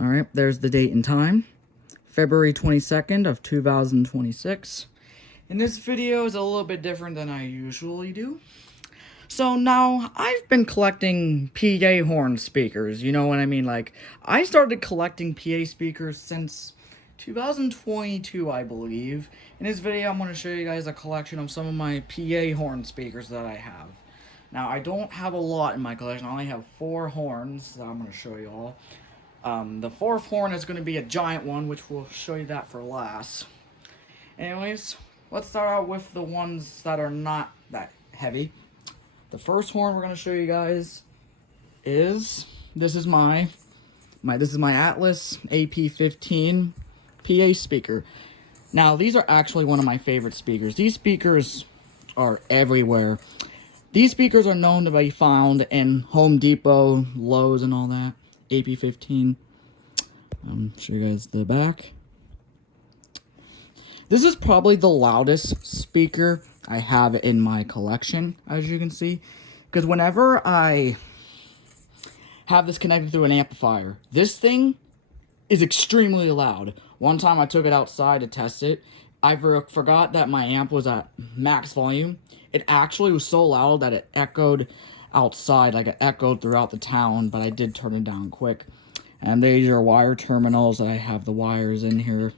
All right, there's the date and time. February 22nd of 2026. And this video is a little bit different than I usually do. So now, I've been collecting PA horn speakers, you know what I mean? Like, I started collecting PA speakers since 2022, I believe. In this video, I'm going to show you guys a collection of some of my PA horn speakers that I have. Now, I don't have a lot in my collection. I only have 4 horns that I'm going to show you all. The 4th horn is going to be a giant one, which we'll show you that for last. Anyways, let's start out with the ones that are not that heavy. The first horn we're going to show you guys is, this is my Atlas AP15 PA speaker. Now, these are actually one of my favorite speakers. These speakers are everywhere. These speakers are known to be found in Home Depot, Lowe's, and all that. AP15. Show you guys the back. This is probably the loudest speaker I have in my collection, as you can see. Because whenever I have this connected through an amplifier, this thing is extremely loud. One time I took it outside to test it. I forgot that my amp was at max volume. It actually was so loud that it echoed outside, like it echoed throughout the town, but I did turn it down quick. And these are wire terminals. I have the wires in here.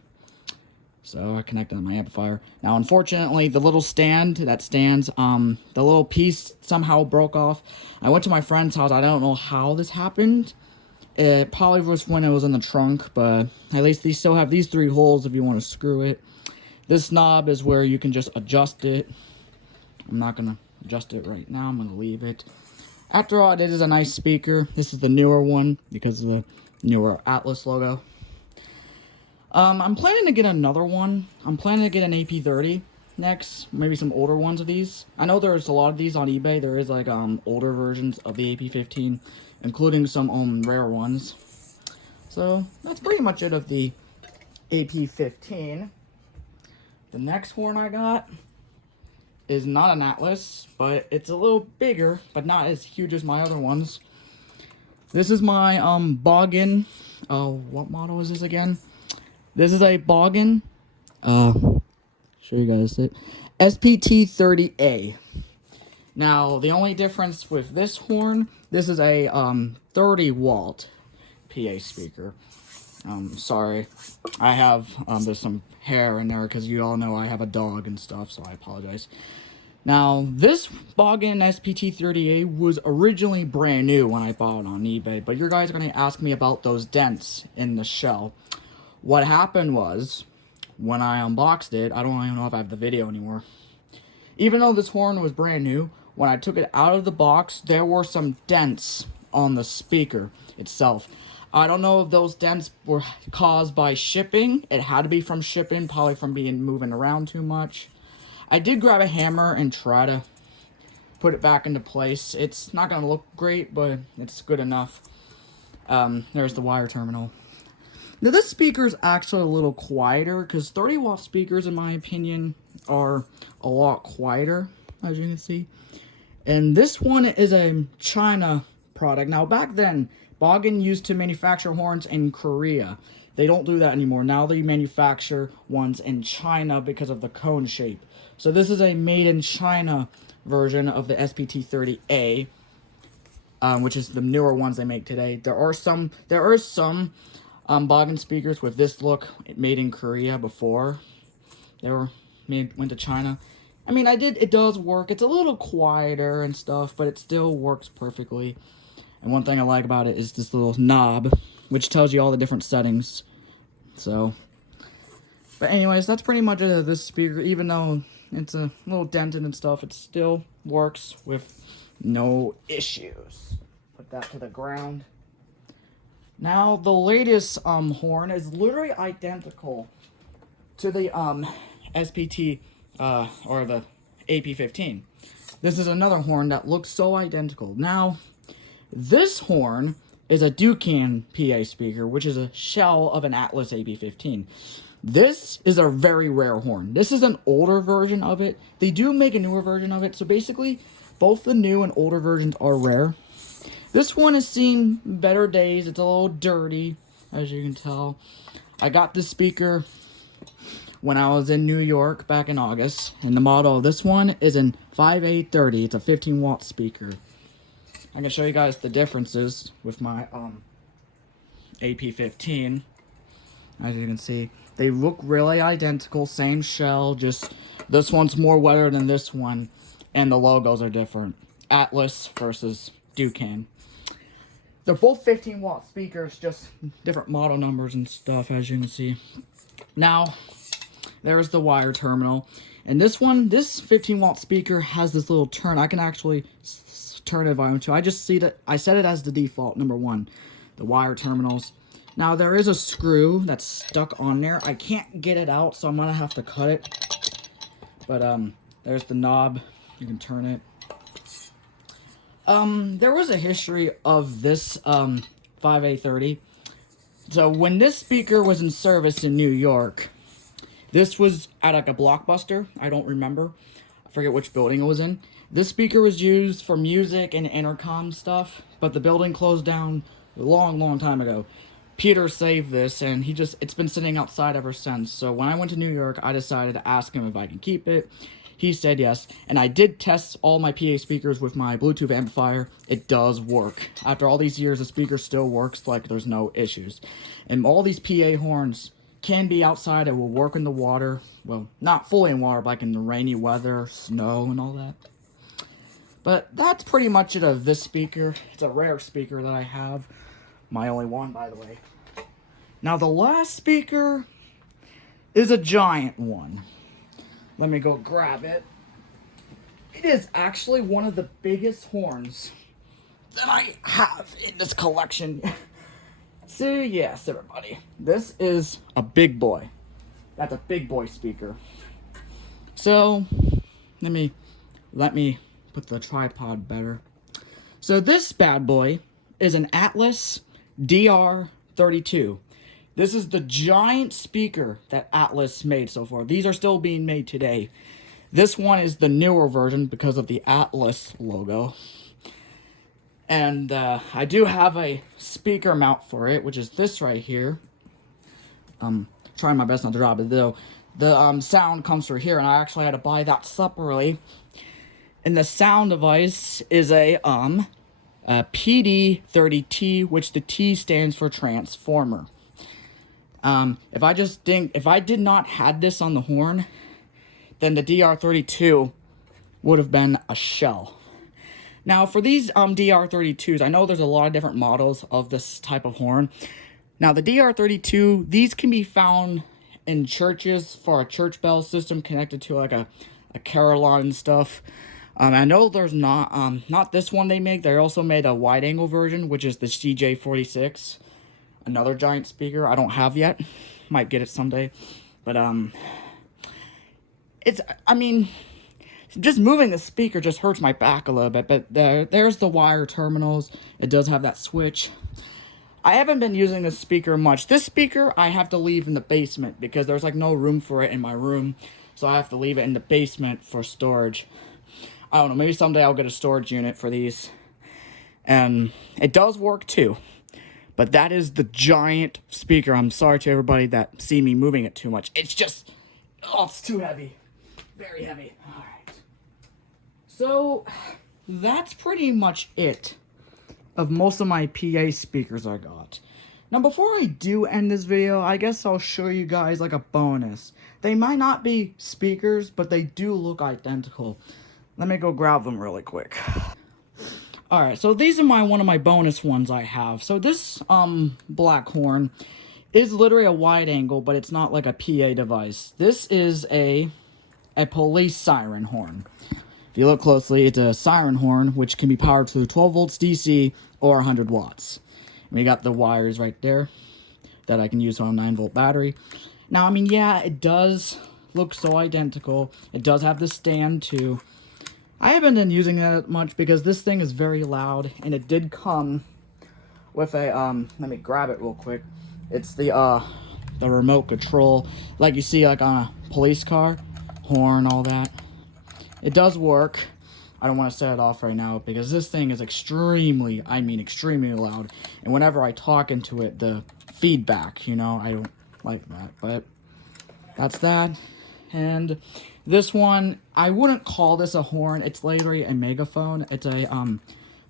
So I connected my amplifier. Now, unfortunately, the little stand that stands, the little piece somehow broke off. I went to my friend's house. I don't know how this happened. It probably was when it was in the trunk, but at least these still have these 3 holes if you want to screw it. This knob is where you can just adjust it. I'm not going to adjust it right now. I'm going to leave it. After all, it is a nice speaker. This is the newer one because of the newer Atlas logo. I'm planning to get another one. I'm planning to get an AP30 next. Maybe some older ones of these. I know there's a lot of these on eBay. There is like older versions of the AP15, including some rare ones. So that's pretty much it of the AP15. The next horn I got is not an Atlas, but it's a little bigger, but not as huge as my other ones. This is my Boggin. What model is this again? This is a Boggin, show you guys it, SPT30A. Now, the only difference with this horn, this is a 30 watt PA speaker. Sorry, I have, there's some hair in there because you all know I have a dog and stuff, so I apologize. Now, this Boggin SPT30A was originally brand new when I bought it on eBay, but you guys are going to ask me about those dents in the shell. What happened was, when I unboxed it, I don't even know if I have the video anymore. Even though this horn was brand new, when I took it out of the box, there were some dents on the speaker itself. I don't know if those dents were caused by shipping. It had to be from shipping, probably from moving around too much. I did grab a hammer and try to put it back into place. It's not going to look great, but it's good enough. There's the wire terminal. Now, this speaker is actually a little quieter, because 30 watt speakers, in my opinion, are a lot quieter, as you can see. And this one is a China product. Now, back then, Boggin used to manufacture horns in Korea. They don't do that anymore. Now they manufacture ones in China because of the cone shape. So this is a made in China version of the SPT30A, which is the newer ones they make today. There are some Boggin speakers with this look made in Korea before they went to China. I mean, it does work. It's a little quieter and stuff, but it still works perfectly. And one thing I like about it is this little knob, which tells you all the different settings. So, but anyways, that's pretty much it of this speaker. Even though it's a little dented and stuff, it still works with no issues. Put that to the ground. Now, the latest horn is literally identical to the SPT or the AP15. This is another horn that looks so identical. Now, this horn is a Dukan PA speaker, which is a shell of an Atlas AP15. This is a very rare horn. This is an older version of it. They do make a newer version of it, so basically, both the new and older versions are rare. This one has seen better days. It's a little dirty, as you can tell. I got this speaker when I was in New York back in August, and the model of this one is an 5A30. It's a 15-watt speaker. I can show you guys the differences with my AP15. As you can see, they look really identical, same shell, just this one's more wetter than this one, and the logos are different. Atlas versus Dukan. They're both 15-watt speakers, just different model numbers and stuff, as you can see. Now, there's the wire terminal. And this one, this 15-watt speaker has this little turn. I can actually turn it if I want to. I set it as the default, number one, the wire terminals. Now, there is a screw that's stuck on there. I can't get it out, so I'm going to have to cut it. But, there's the knob. You can turn it. There was a history of this 5A30. So when this speaker was in service in New York, this was at like a Blockbuster. I don't remember. I forget which building it was in. This speaker was used for music and intercom stuff, but the building closed down a long time ago. Peter saved this, and it's been sitting outside ever since. So when I went to New York, I decided to ask him if I can keep it. He said yes, and I did test all my PA speakers with my Bluetooth amplifier. It does work. After all these years, the speaker still works like there's no issues. And all these PA horns can be outside. It will work in the water. Well, not fully in water, but like in the rainy weather, snow, and all that. But that's pretty much it of this speaker. It's a rare speaker that I have. My only one, by the way. Now, the last speaker is a giant one. Let me go grab it. It is actually one of the biggest horns that I have in this collection. So, yes, everybody. This is a big boy. That's a big boy speaker. So, let me put the tripod better. So, this bad boy is an Atlas DR32. This is the giant speaker that Atlas made so far. These are still being made today. This one is the newer version because of the Atlas logo. And I do have a speaker mount for it, which is this right here. Trying my best not to drop it though. The sound comes through here, and I actually had to buy that separately. And the sound device is a PD30T, which the T stands for transformer. If I did not had this on the horn, then the DR32 would have been a shell. Now, for these DR32s, I know there's a lot of different models of this type of horn. Now, the DR32, these can be found in churches for a church bell system connected to like a carillon and stuff. I know there's not this one they make. They also made a wide angle version, which is the CJ46. Another giant speaker I don't have yet. Might get it someday. But, just moving the speaker just hurts my back a little bit. But there's the wire terminals. It does have that switch. I haven't been using this speaker much. This speaker I have to leave in the basement because there's like no room for it in my room. So I have to leave it in the basement for storage. I don't know, maybe someday I'll get a storage unit for these. And it does work too. But that is the giant speaker. I'm sorry to everybody that see me moving it too much. It's just, it's too heavy. Very heavy. All right. So, that's pretty much it of most of my PA speakers I got. Now, before I do end this video, I guess I'll show you guys like a bonus. They might not be speakers, but they do look identical. Let me go grab them really quick. Alright, so these are one of my bonus ones I have. So this black horn is literally a wide angle, but it's not like a PA device. This is a police siren horn. If you look closely, it's a siren horn, which can be powered through 12 volts DC or 100 watts. And we got the wires right there that I can use on a 9-volt battery. Now, yeah, it does look so identical. It does have the stand, too. I haven't been using that much because this thing is very loud, and it did come with a, let me grab it real quick. It's the remote control, like you see like on a police car, horn, all that. It does work. I don't want to set it off right now because this thing is extremely, I mean extremely loud. And whenever I talk into it, the feedback, you know, I don't like that. But that's that. And this one, I wouldn't call this a horn. It's literally a megaphone. It's a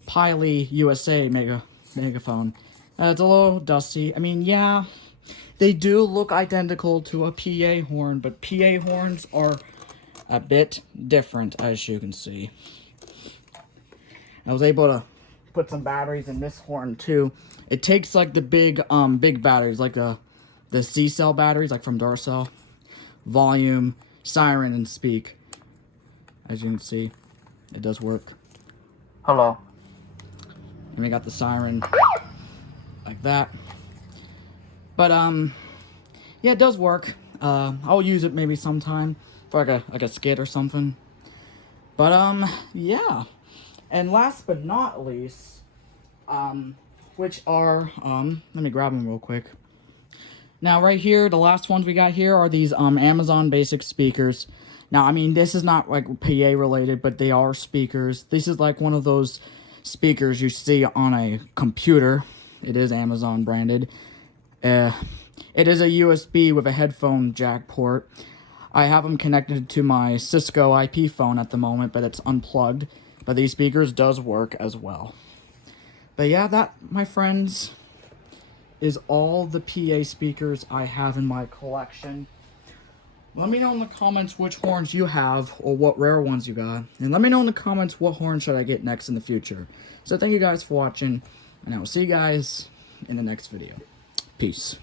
Piley USA megaphone. It's a little dusty. I mean, yeah, they do look identical to a PA horn, but PA horns are a bit different, as you can see. I was able to put some batteries in this horn too. It takes like the big batteries, like the C-cell batteries, like from Duracell. Volume, siren, and speak. As you can see, it does work. Hello. And we got the siren like that. But yeah, it does work. I'll use it maybe sometime for like a skit or something. But yeah. And last but not least, which are let me grab them real quick. Now right here, the last ones we got here are these Amazon Basic speakers. Now, I mean, this is not like PA related, but they are speakers. This is like one of those speakers you see on a computer. It is Amazon branded. It is a USB with a headphone jack port. I have them connected to my Cisco IP phone at the moment, but it's unplugged. But these speakers does work as well. But yeah, that, my friends, is all the PA speakers I have in my collection. Let me know in the comments which horns you have or what rare ones you got. And let me know in the comments what horn should I get next in the future. So thank you guys for watching, and I will see you guys in the next video. Peace.